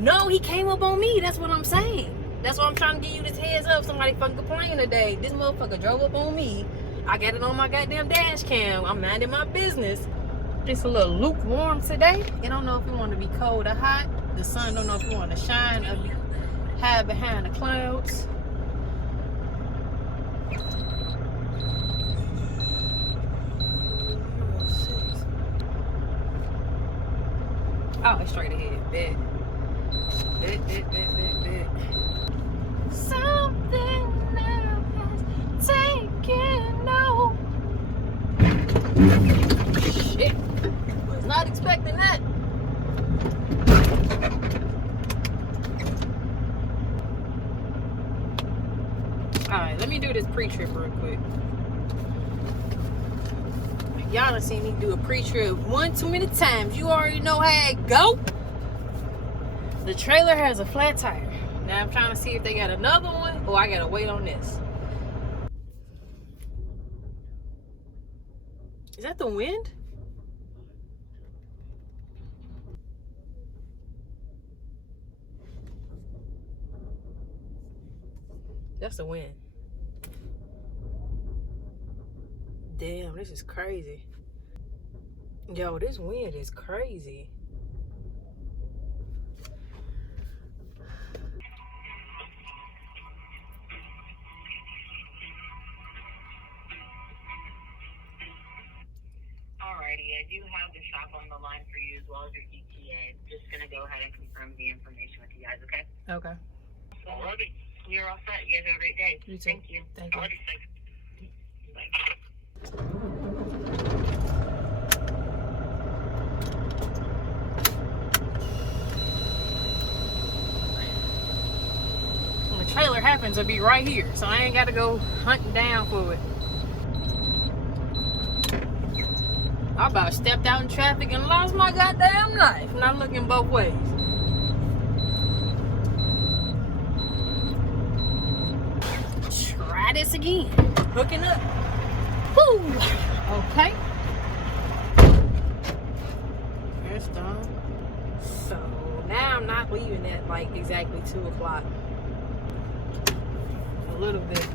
No, he came up on me. That's what I'm saying. That's why I'm trying to give you this heads up. Somebody fucking complained today. This motherfucker drove up on me. I got it on my goddamn dash cam. I'm minding my business. It's a little lukewarm today. I don't know if we want to be cold or hot. The sun don't know if we want to shine or be hide behind the clouds. Oh, it's straight ahead. Bet. Something else has taken over. Shit. Was not expecting that. Alright, let me do this pre-trip real quick. Y'all done seen me do a pre-trip one too many times. You already know how it go. The trailer has a flat tire. Now I'm trying to see if they got another one or I gotta wait on this. Is that the wind? That's the wind. Damn, this is crazy. Yo, this wind is crazy. Alrighty, I do have the shop on the line for you as well as your ETA. I'm just gonna go ahead and confirm the information with you guys, okay? Okay. Alrighty, you're all set. You guys have a great day. You too. Thank you. Thank you. Alrighty, thanks. Bye. The trailer happens to be right here, so I ain't gotta go hunting down for it. I about stepped out in traffic and lost my goddamn life. Not looking both ways. Try this again. Hooking up. Woo! Okay. That's done. So now I'm not leaving at like exactly 2 o'clock. A little bit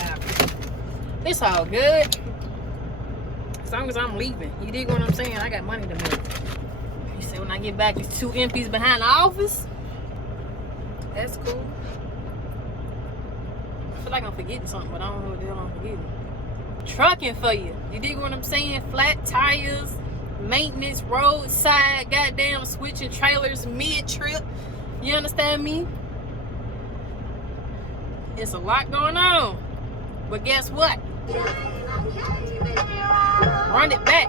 after. It's all good. As long as I'm leaving. You dig what I'm saying? I got money to make. You say when I get back, it's 2 MPs behind the office. That's cool. I feel like I'm forgetting something, but I don't know what the hell I'm forgetting. Trucking for you. You dig what I'm saying? Flat tires, maintenance, roadside, goddamn switching trailers mid-trip. You understand me? It's a lot going on. But guess what? Run it back.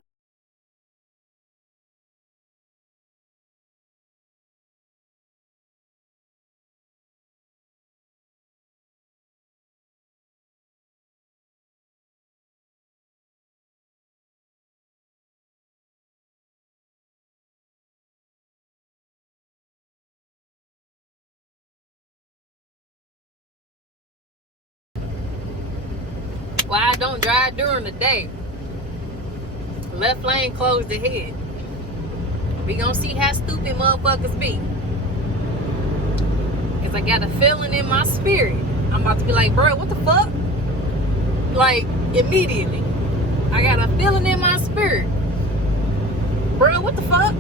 Why I don't drive during the day. Left lane closed ahead. We gonna see how stupid motherfuckers be. Cause I got a feeling in my spirit. I'm about to be like, bro, what the fuck? Like, immediately. I got a feeling in my spirit. Bro, what the fuck?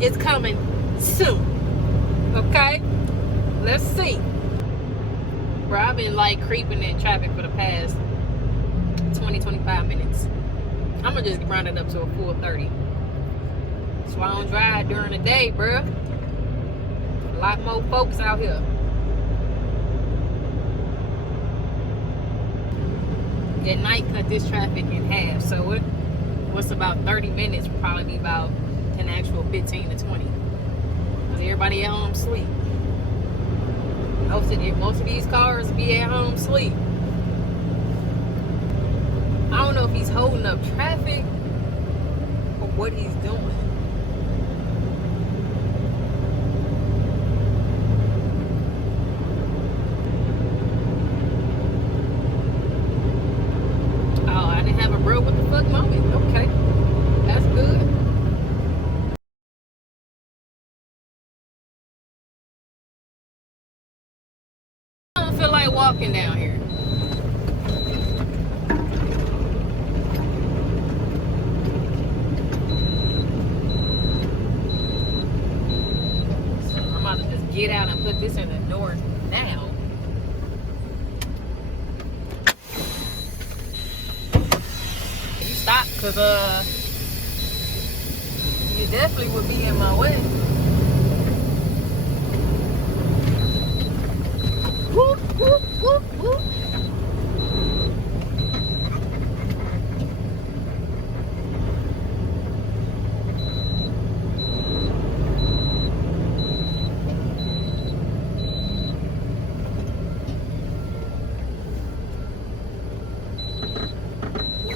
It's coming soon. Okay? Let's see. Bro, I've been like creeping in traffic for the past 20-25 minutes. I'm gonna just round it up to a full 30. So I don't drive during the day, bruh. A lot more folks out here. At night, cut this traffic in half. So what's about 30 minutes will probably be about an actual 15 to 20. Because everybody at home sleep. Most of these cars be at home sleep. I don't know if he's holding up traffic or what he's doing. feel like walking down here. So I'm about to just get out and put this in the door now. You stop, cause you definitely would be in my way. Whoop, whoop, whoop, whoop.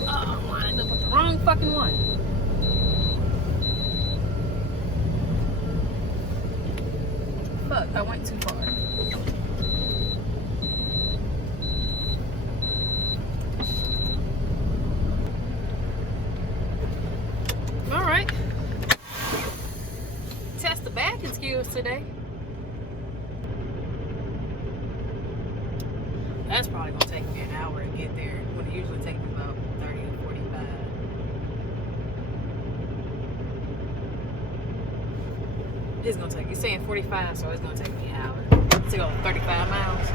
Oh, I ended up with the wrong fucking one. Fuck, I went too far. Alright. Test the backing skills today. That's probably gonna take me an hour to get there. When it usually takes me about 30 to 45. It's gonna take, you're saying 45, so it's gonna take me an hour to go 35 miles.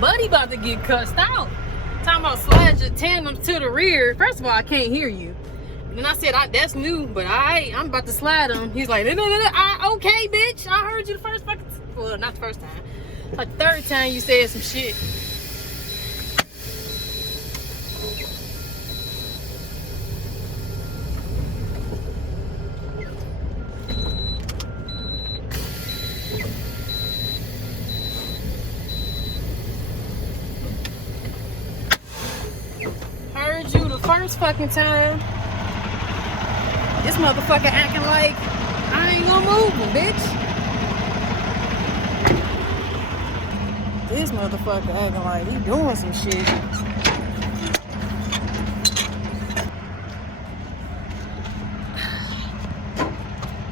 Buddy about to get cussed out. Talking about slide your tandems to the rear. First of all, I can't hear you. And then I said, that's new, but I'm about to slide them. He's like, okay, bitch. I heard you the first fucking, well, not the first time. Like the third time you said some shit. First fucking time. This motherfucker acting like I ain't gonna move him, bitch. This motherfucker acting like he doing some shit.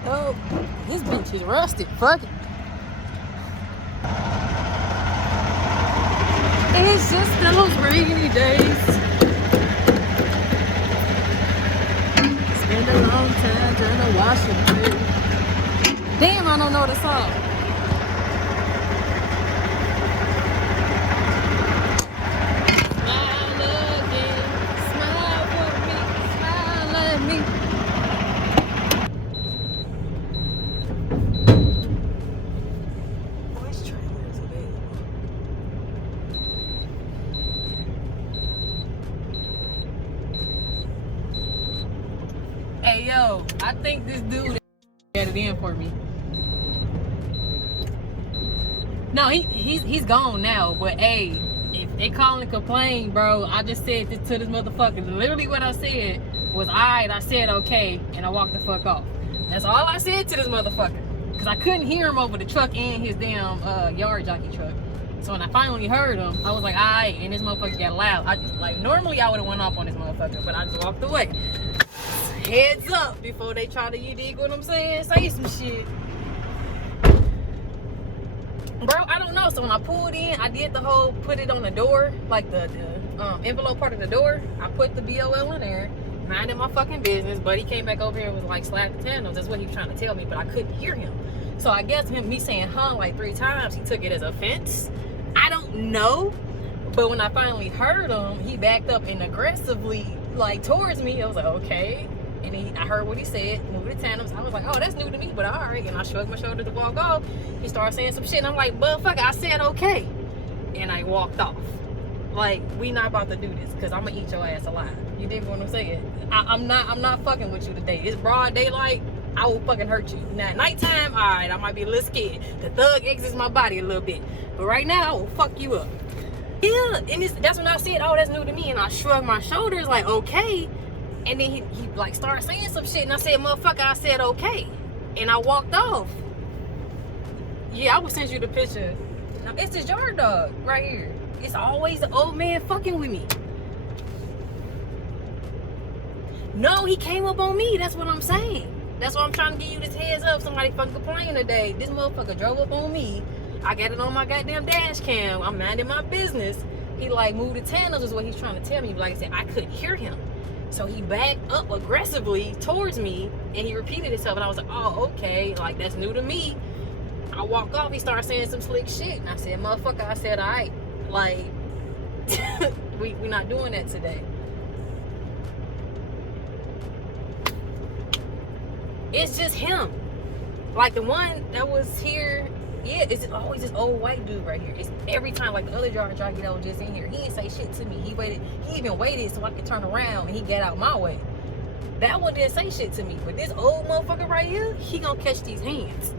Oh, this bitch is rusted. Fuck it. It's just those rainy days. Spend a long time trying to wash it away. Damn, I don't know the song. Smile again, smile for me, smile at me. Voice trailer is available. Hey yo, I think this dude got it in for me. No, he's gone now. But hey, if they call and complain, bro, I just said this to this motherfucker. Literally what I said was, alright, I said okay, and I walked the fuck off. That's all I said to this motherfucker. Cause I couldn't hear him over the truck and his damn yard jockey truck. So when I finally heard him, I was like, alright, and this motherfucker got loud. I just, like, normally I would have went off on this motherfucker, but I just walked away. Heads up before they try to, you dig what I'm saying? Say some shit. Bro, I don't know. So when I pulled in, I did the whole put it on the door, like the envelope part of the door. I put the BOL in there, minding my fucking business. Buddy came back over here and was like, slap the tandems. That's what he was trying to tell me, but I couldn't hear him. So I guess me saying like 3 times, he took it as offense. I don't know. But when I finally heard him, he backed up and aggressively, like, towards me. I was like, okay. And I heard what he said, move the tandems. I was like, oh, that's new to me, but all right. And I shrugged my shoulders to walk off. He started saying some shit, and I'm like, motherfucker, I said okay. And I walked off. Like, we not about to do this, because I'm going to eat your ass alive. You dig what I'm saying? I'm not fucking with you today. It's broad daylight. I will fucking hurt you. Now, at nighttime, all right, I might be a little scared. The thug exits my body a little bit. But right now, I will fuck you up. Yeah, and that's when I said, oh, that's new to me. And I shrugged my shoulders like, okay. And then he like started saying some shit. And I said, motherfucker, I said okay. And I walked off. Yeah, I will send you the picture. Now, it's this yard dog right here. It's always the old man fucking with me. No, he came up on me. That's what I'm saying. That's why I'm trying to give you this heads up. Somebody fucking complaining today. This motherfucker drove up on me. I got it on my goddamn dash cam. I'm minding my business. He like moved the tandems is what he's trying to tell me. Like I said, I couldn't hear him. So he backed up aggressively towards me and he repeated himself. And I was like, oh, okay. Like, that's new to me. I walked off. He started saying some slick shit. And I said, motherfucker, I said, all right. Like, we not doing that today. It's just him. Like the one that was here, yeah, it's always this old white dude right here. It's every time, like the other driver that was just in here, he didn't say shit to me. He even waited so I could turn around and he got out my way. That one didn't say shit to me. But this old motherfucker right here, he gonna catch these hands.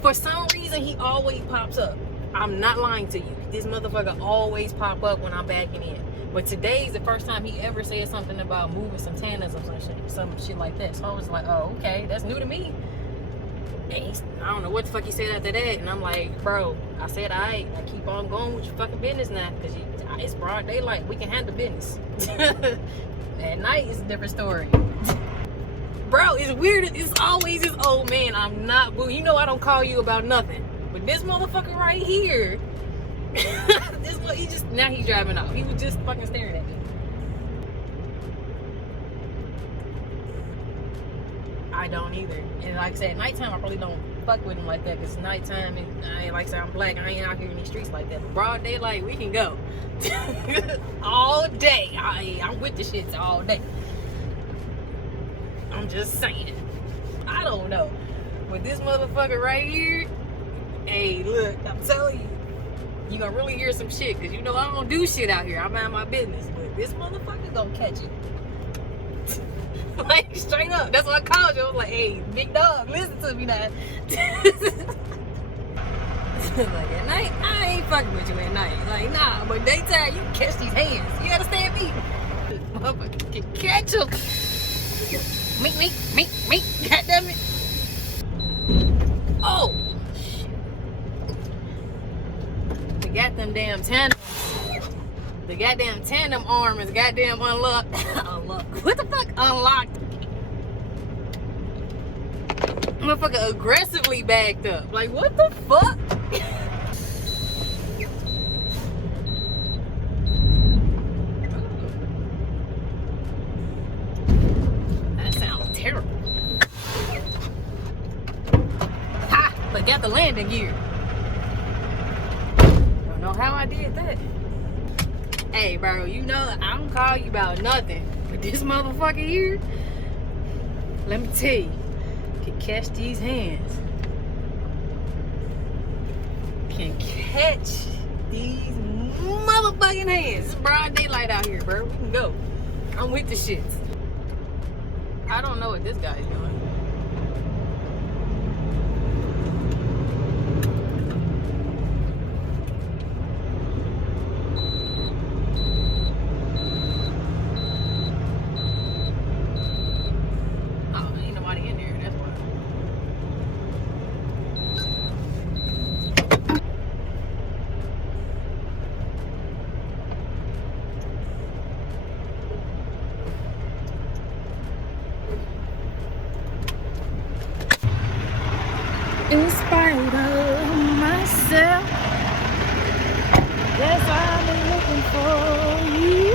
For some reason, he always pops up. I'm not lying to you. This motherfucker always pop up when I'm backing in. But today's the first time he ever said something about moving some tandems or some shit like that. So I was like, oh, okay, that's new to me. And I don't know what the fuck he said after that. And I'm like, bro, I said, all right, I keep on going with your fucking business now. Because it's broad daylight. We can handle business. At night, it's a different story. Bro, it's weird. It's always this old man. I'm not boo. You know I don't call you about nothing. But this motherfucker right here, now he's driving off. He was just fucking staring at me. I don't either. And like I said, at nighttime I probably don't fuck with him like that. Because nighttime, and like I said, I'm black. I ain't out here in these streets like that. But broad daylight, we can go. All day. I'm with the shits all day. I'm just saying. I don't know. But this motherfucker right here, hey, look, I'm telling you, you gonna really hear some shit. Because you know I don't do shit out here. I mind my business. But this motherfucker gonna catch it. Like, straight up. That's what I called you. I was like, hey, big dog, listen to me now. Like, at night, I ain't fucking with you at night. Like, nah, but daytime, you can catch these hands. You understand me? Motherfucker can catch them. Me. God damn it. Oh, shit. They got them damn tandems. The goddamn tandem arm is goddamn unlocked. What the fuck? Unlocked. Motherfucker aggressively backed up. Like, what the fuck? That sounds terrible. Ha! But got the landing gear. Don't know how I did that. Hey, bro, you know I don't call you about nothing. But this motherfucker here, let me tell you, can catch these hands. Can catch these motherfucking hands. It's broad daylight out here, bro. We can go. I'm with the shits. I don't know what this guy's doing. In spite of myself, yes, I've been looking for you.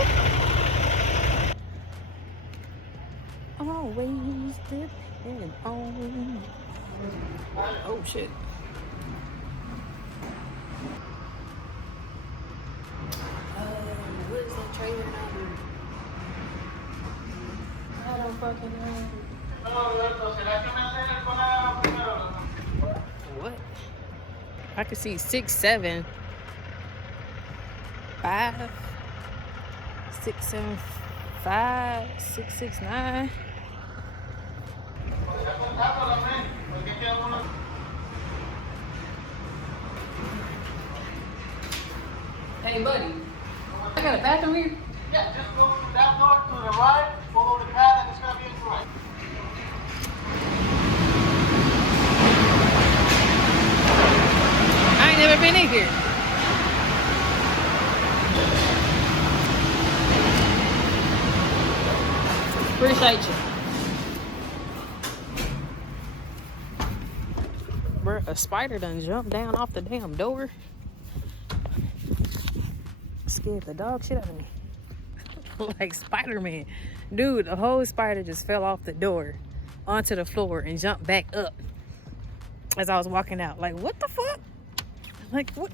Always depend on. Oh shit. What is that trailer number? fucking what? I can see 6, 7, 5, 6, 7, 5, 6, 6, 9. Hey, buddy. I got a bathroom here? Yeah, just go through that door to the right, follow the path, and it's going to be in the right. I ain't never been in here. Appreciate you. Bruh, a spider done jumped down off the damn door. Scared the dog shit out of me. Like Spider-Man. Dude, a whole spider just fell off the door onto the floor and jumped back up as I was walking out. Like, what the fuck? Like, what?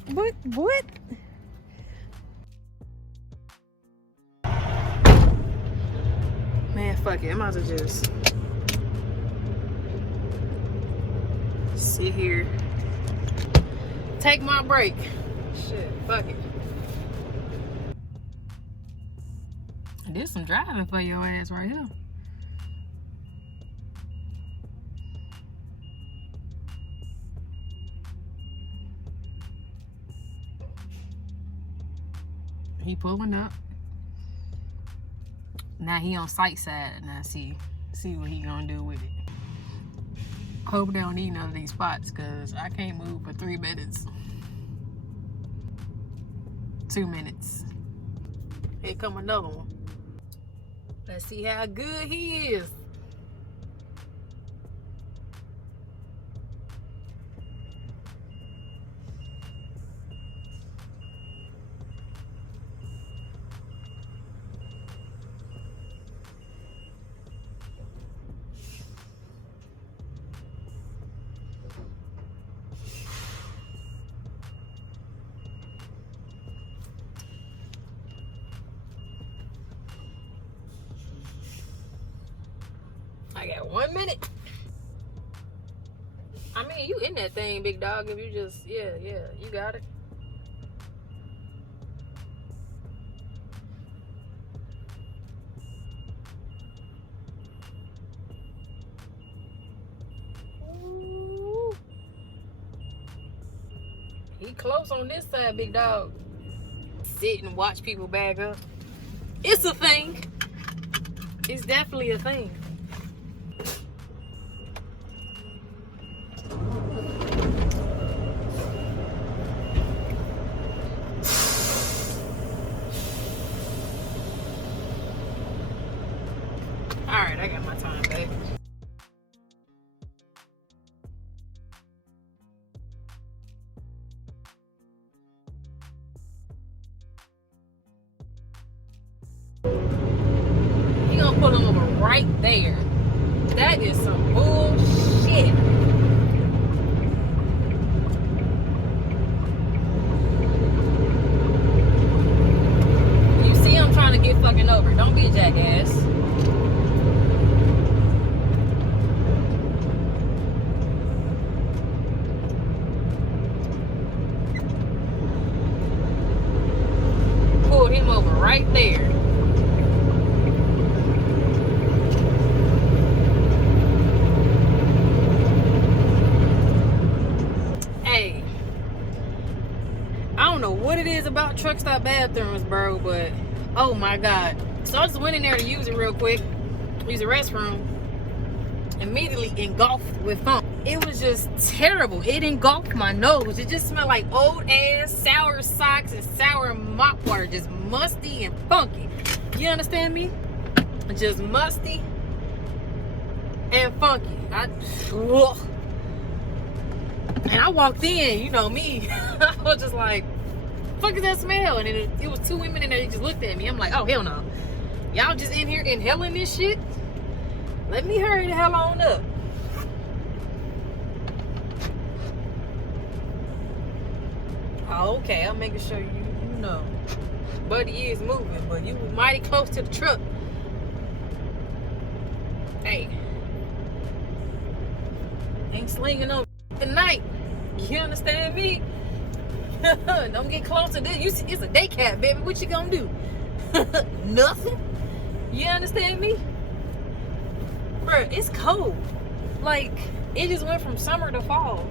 Man, fuck it. I might as well just sit here. Take my break. Shit, fuck it. I did some driving for your ass right here. He pulling up. Now he on sight side. Now see what he gonna do with it. Hope they don't need none of these spots, cause I can't move for 3 minutes. 2 minutes. Here come another one. Let's see how good he is. I got 1 minute. I mean, you in that thing, big dog. If you just, yeah, you got it. Ooh. He close on this side, big dog. Sit and watch people bag up. It's a thing. It's definitely a thing. Alright, I got my time back. He gonna pull him over right there. That is some bullshit. You see him trying to get fucking over. Don't be a jackass. Pulled him over right there. Hey, I don't know what it is about truck stop bathrooms, bro, but oh my god. So I just went in there to use it real quick, use the restroom, immediately engulfed with funk. It was just terrible. It engulfed my nose. It just smelled like old ass sour socks and sour mop water, just musty and funky. You understand me? Just musty and funky. And I walked in, you know me. I was just like, fuck is that smell? And it was 2 women in there that just looked at me. I'm like, oh hell no. Y'all just in here inhaling this shit? Let me hurry the hell on up. Oh, okay, I'm making sure you know. Buddy is moving, but you were mighty close to the truck. Hey, ain't slinging no tonight. You understand me? Don't get close to this. You see, it's a day cab, baby. What you gonna do? Nothing. You understand me? Bruh, it's cold. Like, it just went from summer to fall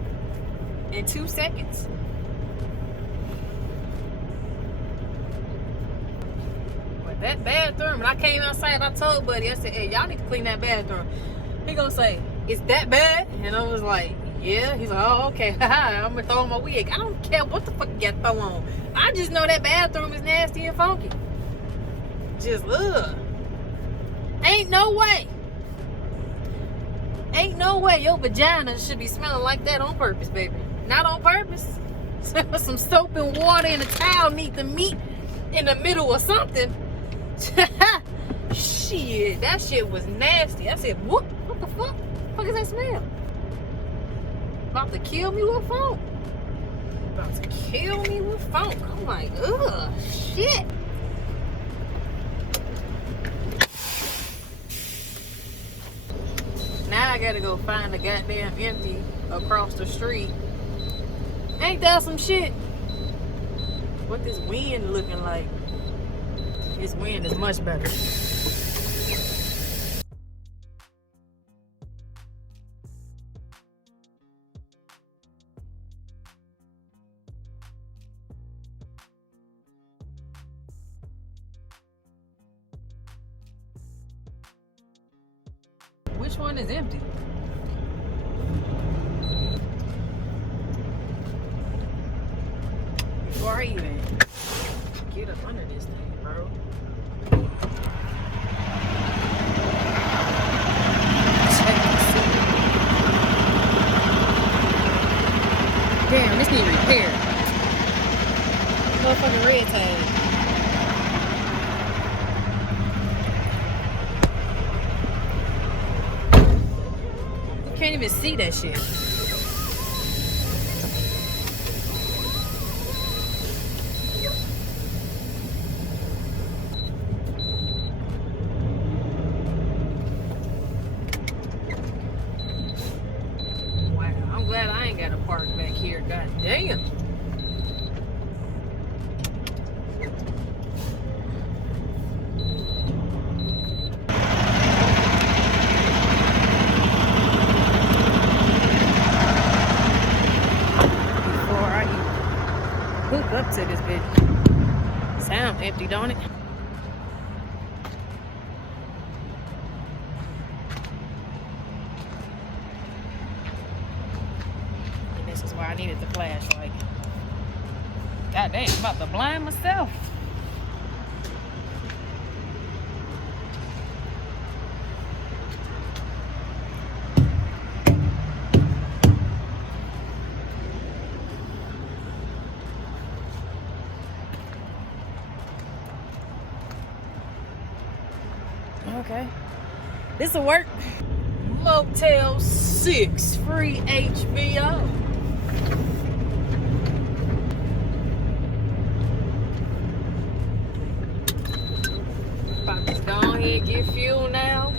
in 2 seconds. But that bathroom, when I came outside, I told Buddy, I said, hey, y'all need to clean that bathroom. He gonna say, it's that bad? And I was like, yeah. He's like, oh, okay. I'm gonna throw on my wig. I don't care what the fuck you got to throw on. I just know that bathroom is nasty and funky. Just, ugh. Ain't no way your vagina should be smelling like that on purpose, baby. Not on purpose. Some soap and water and a towel need to meet in the middle or something. Shit, that shit was nasty. I said, what the fuck? The fuck is that smell? About to kill me with funk. About to kill me with funk. I'm like, ugh, shit. Now I gotta go find a goddamn empty across the street. Ain't that some shit? What this wind looking like? This wind is much better. Which one is empty? Before I even get up under this thing, bro. Damn, this need repair. Motherfucking red tag. Can't even see that shit. Wow, I'm glad I ain't got a park back here. God damn. Hook up to this bitch. Sound empty, don't it? And this is why I needed the flashlight. God damn, I'm about to blind myself. Okay, this'll work. Motel 6, free HBO. About to go ahead and get fuel now,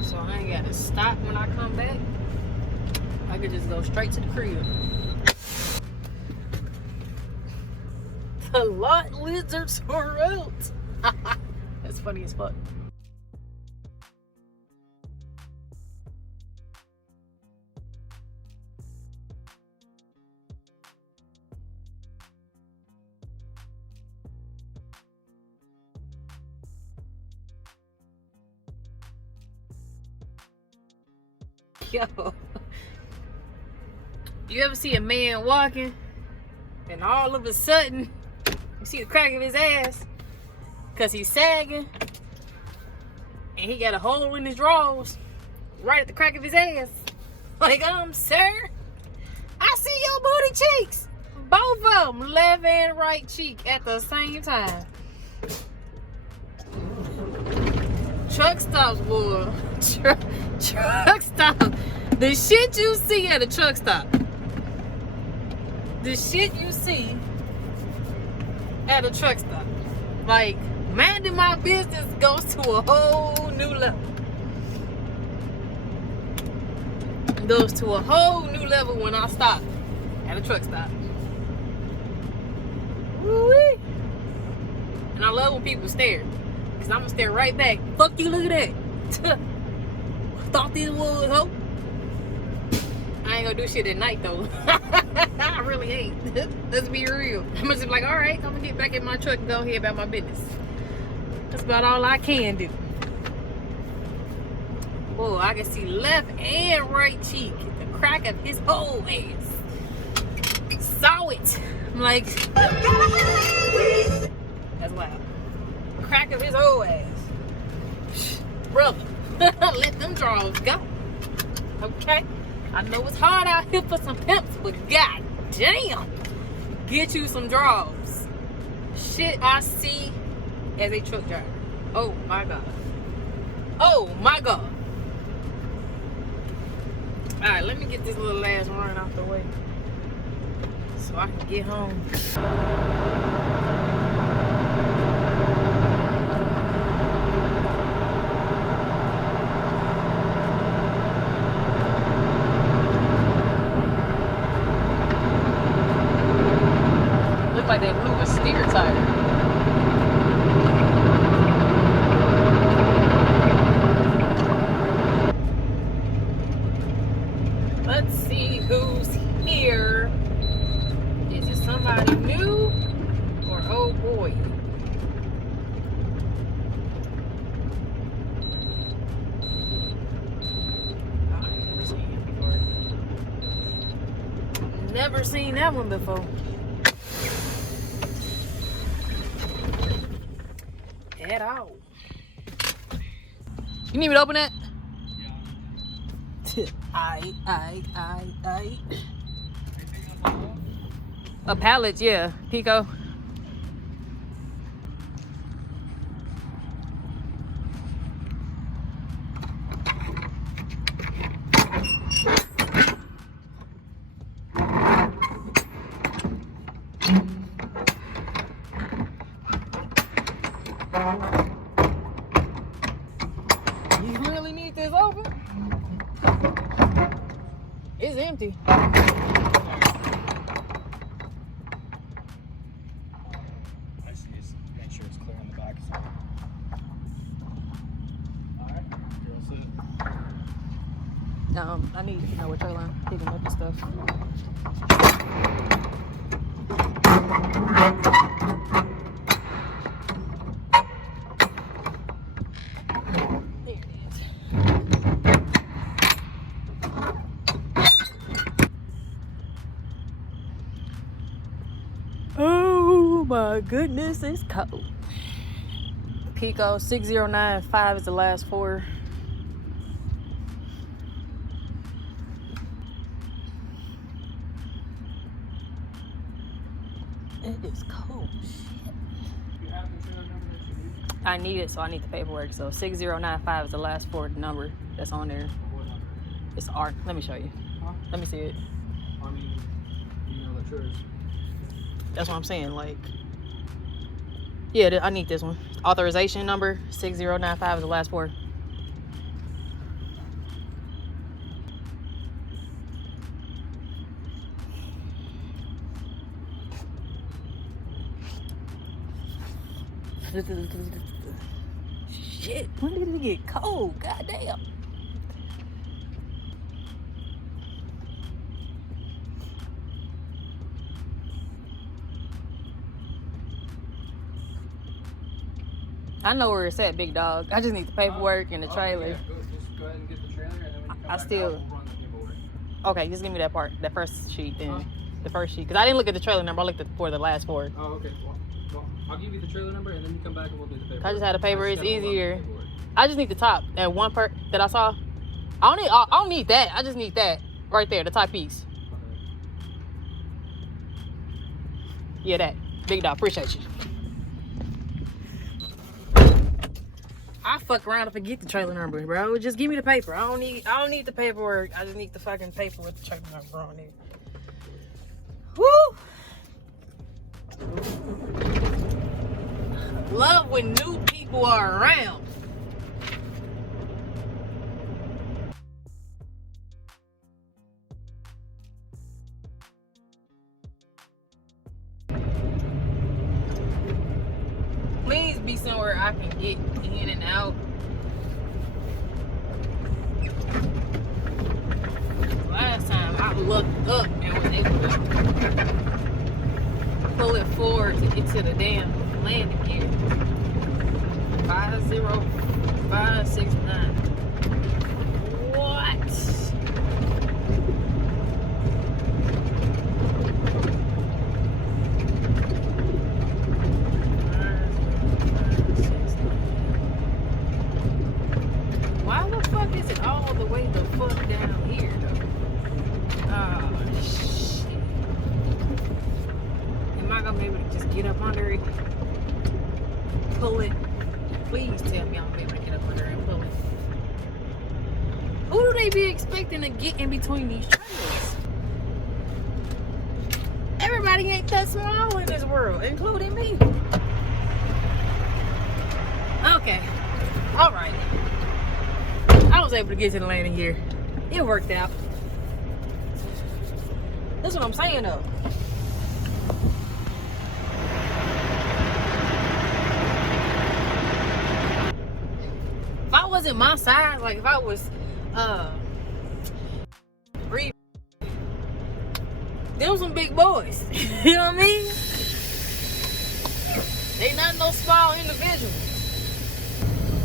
so I ain't gotta stop when I come back. I could just go straight to the crib. The lot lizards are out. That's funny as fuck. Yo, you ever see a man walking and all of a sudden you see the crack of his ass? Cause he's sagging and he got a hole in his drawers right at the crack of his ass. Like, sir, I see your booty cheeks. Both of them, left and right cheek at the same time. Truck stops, boy. Truck stop. The shit you see at a truck stop. The shit you see at a truck stop. Like, Minding my business goes to a whole new level. Goes to a whole new level when I stop at a truck stop. Woo-wee. And I love when people stare. Because I'm going to stare right back. Fuck you, look at that. Thought this was, ho. I ain't gonna do shit at night though. I really ain't. Let's be real. I'm gonna just be like, alright, I'm gonna get back in my truck and go ahead about my business. That's about all I can do. Boy, I can see left and right cheek. The crack of his whole ass. Saw it. I'm like, that's loud. Crack of his whole ass. Brother, let them draws go. Okay? I know it's hard out here for some pimps, but god damn, get you some draws. Shit I see as a truck driver. Oh my god. Oh my god. Alright, let me get this little ass run out the way so I can get home. Like they blew a steer tire. Let's see who's here. Is it somebody new or oh boy? Oh, I've never seen him before. Never seen that one before. At all. You need me to open that? Yeah. I. A pallet, yeah. Pico. You really need this open? It's empty. I see. Just make sure it's clear in the back. Alright, you're all set. I need to know what trailer I'm picking up and stuff. Oh my goodness, it's cold. Pico 6095 is the last four. It is cold. Shit. You have the trailer number that you need? I need it, so I need the paperwork. So 6095 is the last four number that's on there. What number? It's ARC. Let me show you. Huh? Let me see it. I mean, you know, that's yours. That's what I'm saying. Like, yeah, I need this one. Authorization number 6095 is the last four. Shit, when did it get cold? Goddamn. I know where it's at, big dog. I just need the paperwork and the trailer. Yeah, just go ahead and get the trailer, and then when you come I back still- out, we'll run the paperwork. Okay, just give me that part, that first sheet then. Huh? The first sheet. Because I didn't look at the trailer number, I looked at for the last four. Oh, okay. Well, I'll give you the trailer number, and then you come back and we'll do the paperwork. I just had the paper, it's just gotta hold on to the easier. paperwork. I just need the top, that one part that I saw. I don't need that. I just need that right there, the top piece. Okay. Yeah, that. Big dog, appreciate you. I fuck around and forget the trailer number, bro. Just give me the paper. I don't need the paperwork. I just need the fucking paper with the trailer number on there. Woo! Love when new people are around. Please be somewhere I can get in and out. Last time I looked up and was able to pull it forward to get to the damn landing gear. 50569. What? Why the fuck is it all the way the fuck down here though? Oh shit. Am I gonna be able to just get up under it? Pull it? Please tell me I'm gonna be able to get up under it and pull it. Who do they be expecting to get in between these trailers? Everybody ain't that small in this world, including me. Okay. Alright. I was able to get to the landing gear. It worked out. That's what I'm saying though. If I wasn't my side, like if I was them some big boys. You know what I mean? They not no small individuals.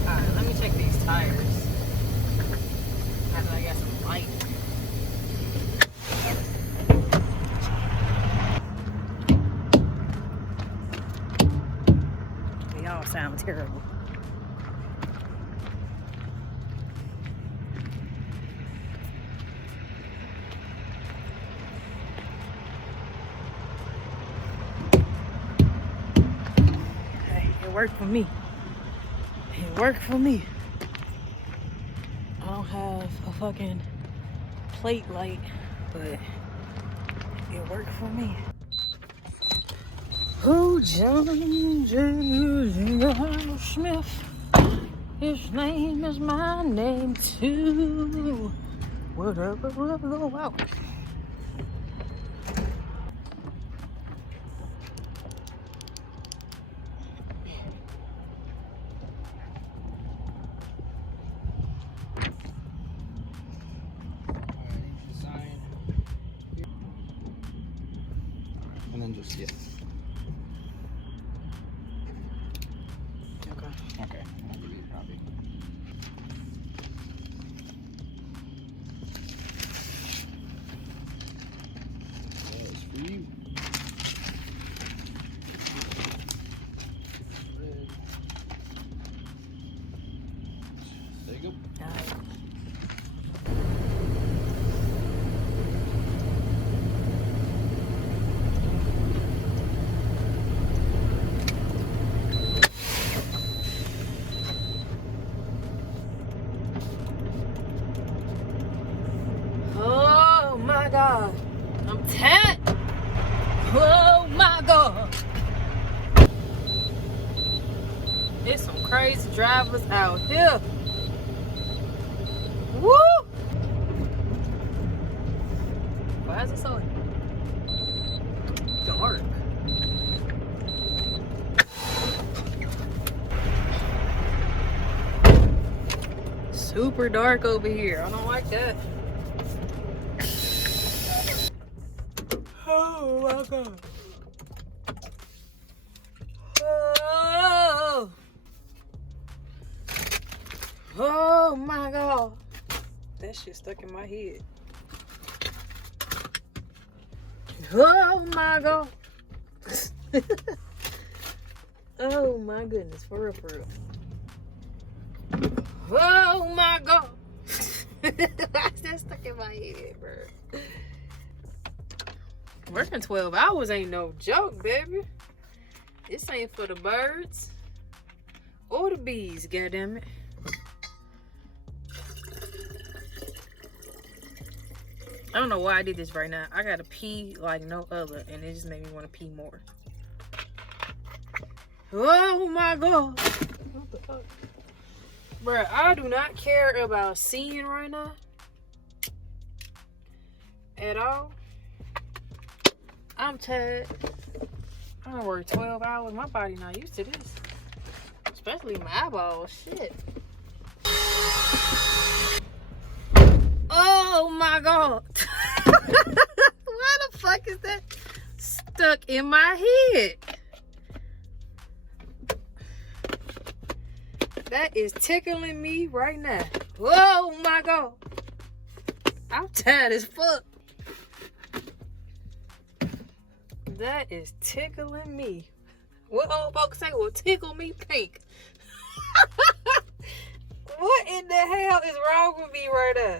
Alright, let me check these tires. After I got some light. They all sound terrible. It worked for me. It worked for me. I don't have a fucking plate light, but it worked for me. Oh, John Smith. His name is my name too. Whatever, wow. And then just, yeah. Okay. Okay. I'll give you a copy. That is for you. There you go. All right. Oh my God, I'm tapped. Oh my God. There's some crazy drivers out here. Woo! Why is it so dark? Super dark over here. I don't like that. Oh my God. Oh. Oh my God. That shit stuck in my head. Oh my God. Oh my goodness, for real, for real. Oh my God. That's stuck in my head, bro. Working 12 hours ain't no joke, baby. This ain't for the birds or the bees, goddammit. I don't know why I did this right now. I gotta pee like no other, and it just made me want to pee more. Oh my God. What the fuck? Bruh, I do not care about seeing right now. At all. I'm tired. I done worked 12 hours. My body not used to this. Especially my eyeballs. Shit. Oh my God. Why the fuck is that stuck in my head? That is tickling me right now. Oh my God. I'm tired as fuck. That is tickling me. What old folks say will tickle me pink. What in the hell is wrong with me right now?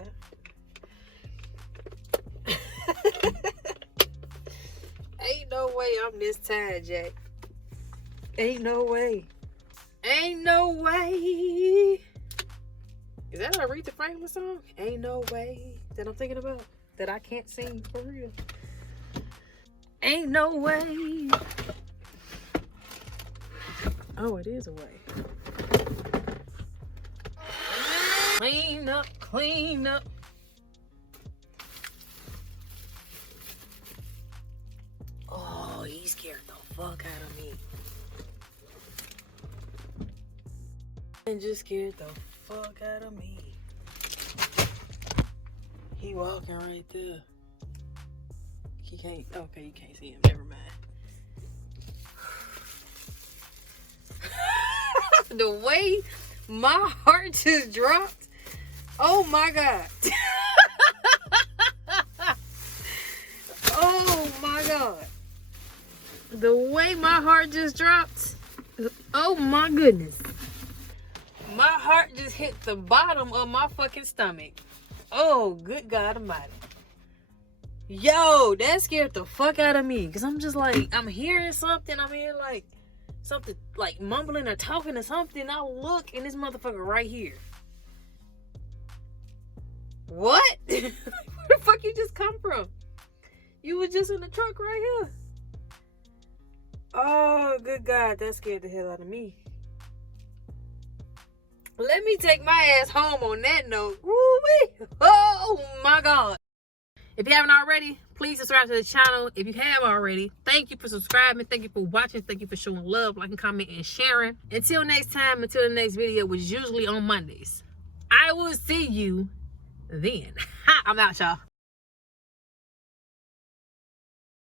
Ain't no way I'm this tired, Jack. Ain't no way. Ain't no way. Is that a Aretha Franklin song? Ain't no way that I'm thinking about that I can't sing for real. Ain't no way. Oh, it is a way. Clean up, clean up. Oh, he scared the fuck out of me. And just scared the fuck out of me. He walking right there. He can't. Okay, you can't see him. Never mind. The way my heart just dropped. Oh my God. Oh my God. The way my heart just dropped. Oh my goodness. My heart just hit the bottom of my fucking stomach. Oh, good God Almighty. Yo, that scared the fuck out of me. Because I'm just like, I'm hearing something. I'm hearing like something like mumbling or talking or something. I look and this motherfucker right here. What? Where the fuck you just come from? You was just in the truck right here. Oh, good God. That scared the hell out of me. Let me take my ass home on that note. Woo-wee. Oh my God. If you haven't already, please subscribe to the channel. If you have already, thank you for subscribing. Thank you for watching. Thank you for showing love, liking, commenting, and sharing. Until next time, until the next video, which is usually on Mondays. I will see you then. I'm out, y'all.